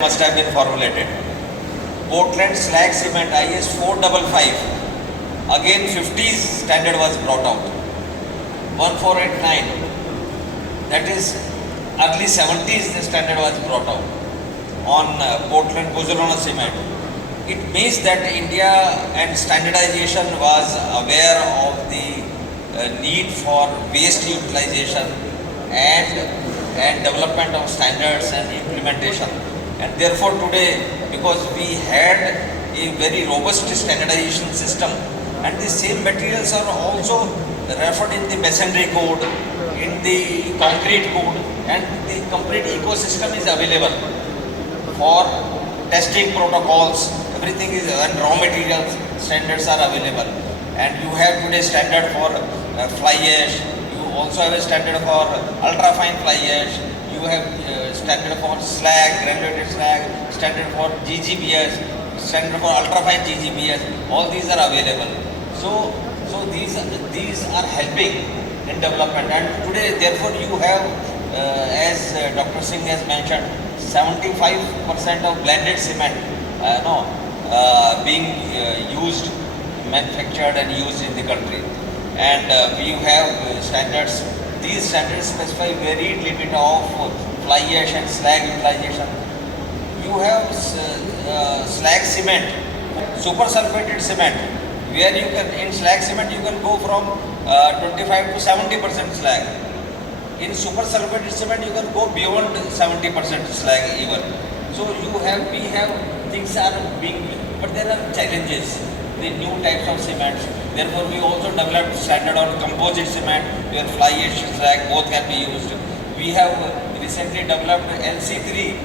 must have been formulated. Portland slag cement IS 455. Again 50s standard was brought out. 1489. That is early 70s the standard was brought out on Portland Pozzolana cement. It means that India and standardization was aware of the need for waste utilization and development of standards and implementation. And therefore today, because we had a very robust standardization system, and the same materials are also referred in the masonry code, in the concrete code, and the complete ecosystem is available for testing protocols. Everything is, and raw materials standards are available. And you have today standard for fly ash. You also have a standard for ultra fine fly ash. You have standard for slag, granulated slag, standard for GGBS, standard for ultrafine GGBS. All these are available. So these are helping in development. And today, therefore, you have, as Dr. Singh has mentioned, 75% of blended cement being used, manufactured and used in the country. And we have standards. These standards specify varied limit of fly ash and slag utilization. You have slag cement, super sulfated cement, where you can, in slag cement you can go from 25 to 70% slag. In super sulfated cement you can go beyond 70% slag even. So we have things are being, but there are challenges. The new types of cements. Therefore, we also developed standard on composite cement where fly ash and slag both can be used. We have recently developed LC3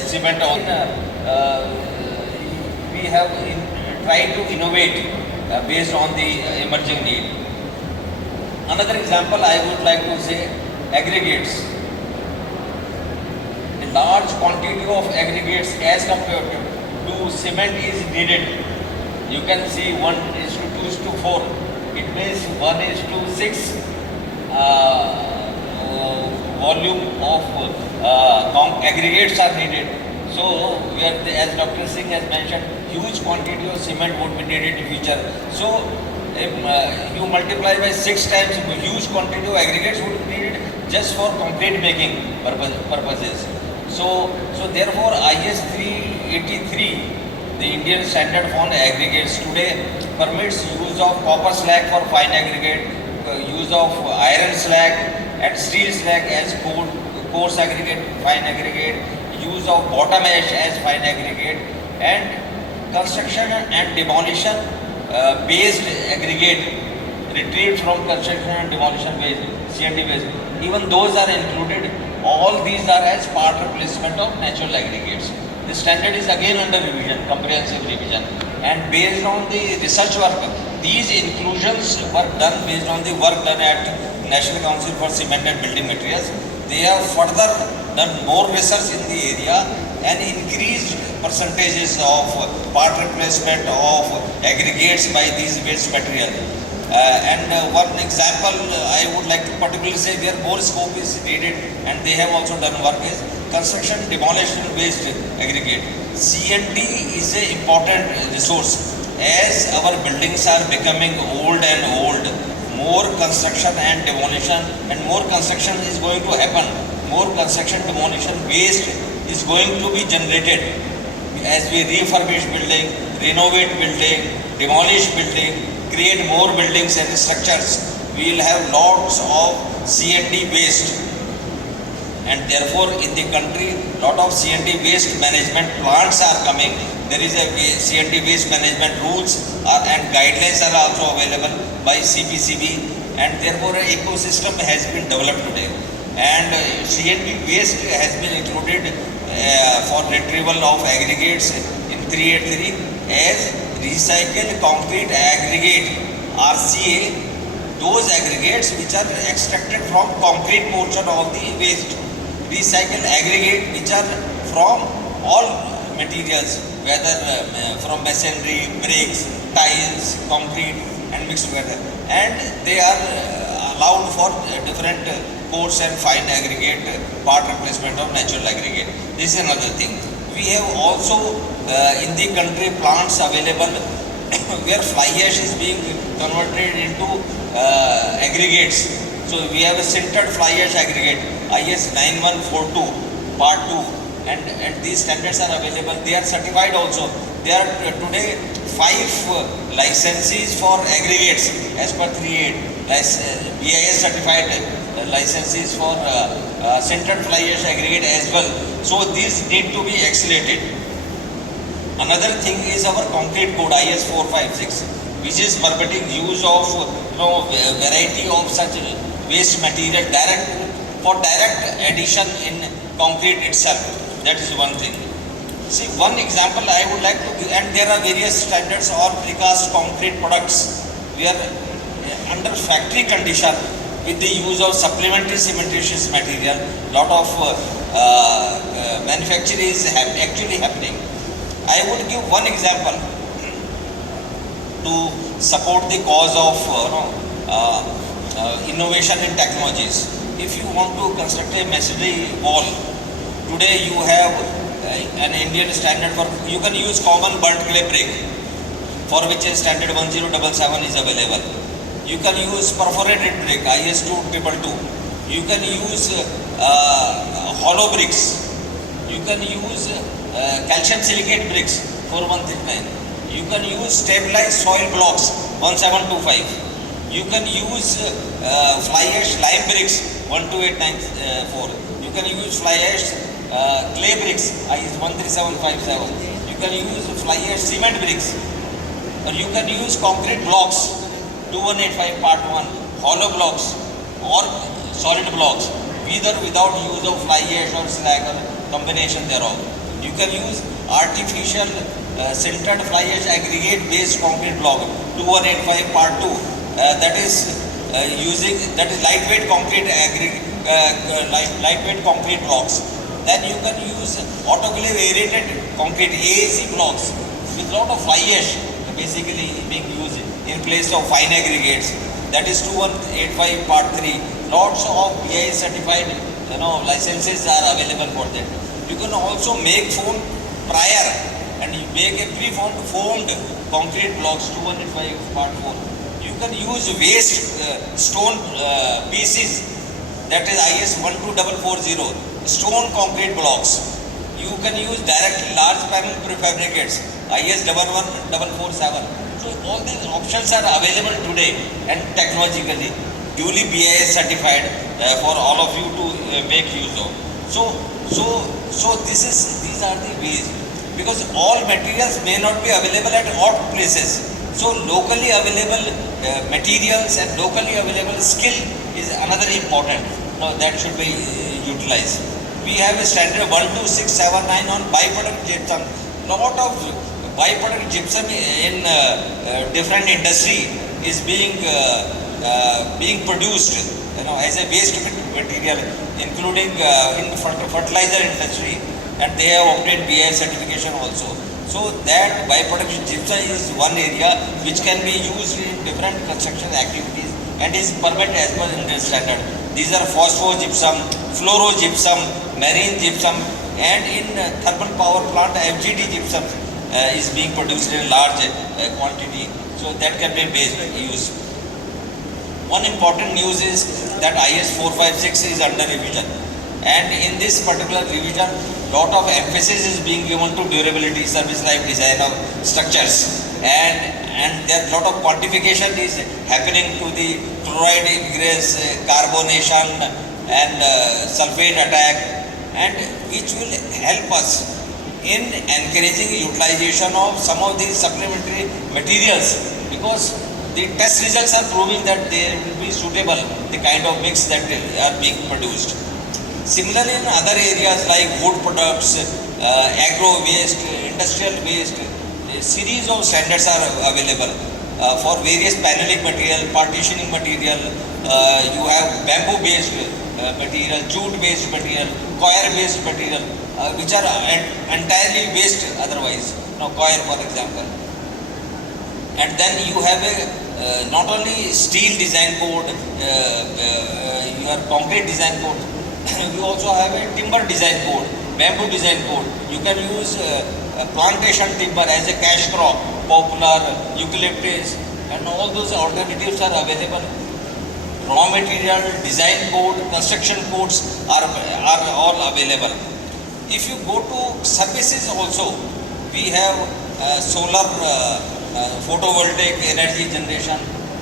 cement. We have tried to innovate based on the emerging need. Another example I would like to say, aggregates. A large quantity of aggregates as compared to cement is needed. You can see 1:2:4. It means 1:6 volume of aggregates are needed. So, as Dr. Singh has mentioned, huge quantity of cement would be needed in future. So, if you multiply by 6 times, huge quantity of aggregates would be needed just for concrete making purposes. So therefore, IS 383. The Indian standard for aggregates today permits use of copper slag for fine aggregate, use of iron slag and steel slag as coarse aggregate, fine aggregate, use of bottom ash as fine aggregate, and construction and demolition based aggregate retrieved from construction and demolition waste, C&D waste. Even those are included. All these are as part replacement of natural aggregates. The standard is again under revision, comprehensive revision, and based on the research work, these inclusions were done based on the work done at National Council for Cement and Building Materials. They have further done more research in the area and increased percentages of part replacement of aggregates by these waste material. One example I would like to particularly say where more scope is needed and they have also done work is construction demolition waste aggregate. C&D is an important resource. As our buildings are becoming old and old, more construction and demolition and more construction is going to happen. More construction demolition waste is going to be generated as we refurbish building, renovate building, demolish building, create more buildings and structures. We will have lots of C&D waste. And therefore, in the country, lot of C&D waste management plants are coming. There is a C&D waste management rules and guidelines are also available by CPCB, and therefore an ecosystem has been developed today. And C&D waste has been included for retrieval of aggregates in 383 as recycled concrete aggregate RCA, those aggregates which are extracted from concrete portion of the waste. Recycled aggregate which are from all materials, whether from masonry, bricks, tiles, concrete and mixed together, and they are allowed for different coarse and fine aggregate part replacement of natural aggregate. This is another thing. We have also in the country plants available where fly ash is being converted into aggregates. So we have a sintered fly ash aggregate, IS 9142 part 2, and these standards are available. They are certified also. There are today 5 licenses for aggregates as per 38. BIS certified licenses for sintered fly ash aggregate as well. So these need to be accelerated. Another thing is our concrete code IS 456, which is permitting use of variety of such waste material direct addition in concrete itself. That is one thing. See, one example I would like to give, and there are various standards or precast concrete products where under factory condition with the use of supplementary cementitious material, lot of manufacturing is actually happening. I would give one example to support the cause of innovation in technologies. If you want to construct a masonry wall, today you have an Indian standard for, you can use common burnt clay brick for which a standard 1077 is available. You can use perforated brick IS 2222. You can use hollow bricks. You can use calcium silicate bricks 4139. You can use stabilized soil blocks 1725. You can use fly ash lime bricks 12894. You can use fly ash clay bricks IS 13757. You can use fly ash cement bricks, or you can use concrete blocks 2185 part 1, hollow blocks or solid blocks, either without use of fly ash or slag or combination thereof. You can use artificial sintered fly ash aggregate based concrete block 2185 part 2, that is lightweight concrete lightweight concrete blocks. Then you can use autoclave aerated concrete AAC blocks with lot of fly ash basically being used in place of fine aggregates. That is 2185 part 3. Lots of BIS certified licenses are available for that. You can also make foam prior and you make a pre-formed concrete blocks 205 part 4. You can use waste stone pieces, that is IS 12440, stone concrete blocks. You can use direct large panel prefabricates IS 11447. So all these options are available today and technologically duly BIS certified for all of you to make use of. So these are the ways, because all materials may not be available at all places. So locally available materials and locally available skill is another important. That should be utilized. We have a standard 12679 on byproduct gypsum. Lot of byproduct gypsum in different industry is being produced as a waste material, including in fertilizer industry, and they have obtained BIS certification also. So that byproduct gypsum is one area which can be used in different construction activities and is permitted as per Indian standard. These are phospho gypsum, fluoro gypsum, marine gypsum, and in thermal power plant FGD gypsum is being produced in large quantity. So that can be used. One important news is that IS 456 is under revision, and in this particular revision, lot of emphasis is being given to durability, service life design of structures, and there lot of quantification is happening to the chloride ingress, carbonation, and sulfate attack, and which will help us in encouraging utilization of some of these supplementary materials, because the test results are proving that they will be suitable, the kind of mix that are being produced. Similarly, in other areas like wood products, agro waste, industrial waste, a series of standards are available for various paneling material, partitioning material. You have bamboo based material, jute based material, coir based material, which are entirely waste otherwise. Coir for example. And then you have a not only steel design code, your concrete design code, you also have a timber design code, bamboo design code. You can use plantation timber as a cash crop, poplar, eucalyptus, and all those alternatives are available. Raw material, design code, construction codes are all available. If you go to services also, we have solar photovoltaic energy generation,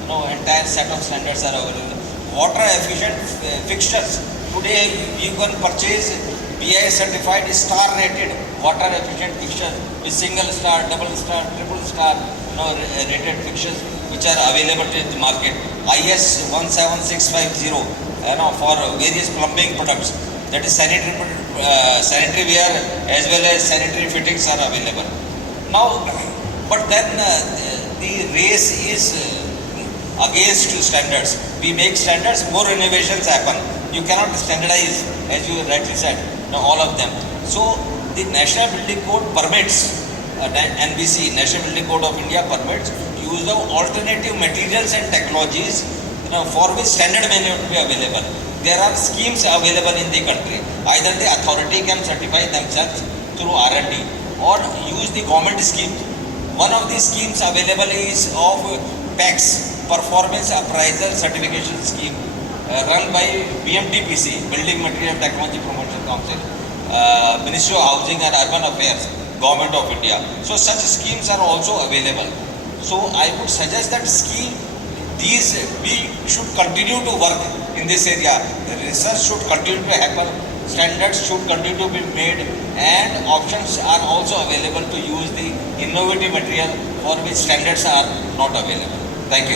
entire set of standards are available. Water efficient fixtures. Today you can purchase BIS certified star rated water efficient fixtures with single star, double star, triple star, rated fixtures which are available in the market. IS 17650, for various plumbing products, that is sanitary ware as well as sanitary fittings are available. Now, but then the race is against standards. We make standards, more innovations happen. You cannot standardize, as you rightly said, all of them. So the National Building Code permits, NBC, National Building Code of India permits use of alternative materials and technologies, for which standard may not be available. There are schemes available in the country. Either the authority can certify themselves through R&D or use the government scheme. One of the schemes available is of PACS, Performance Appraisal Certification Scheme, run by BMTPC, Building Material Technology Promotion Council, Ministry of Housing and Urban Affairs, Government of India. So such schemes are also available. So I would suggest that we should continue to work in this area. The research should continue to happen, standards should continue to be made, and options are also available to use the innovative material for which standards are not available. Thank you.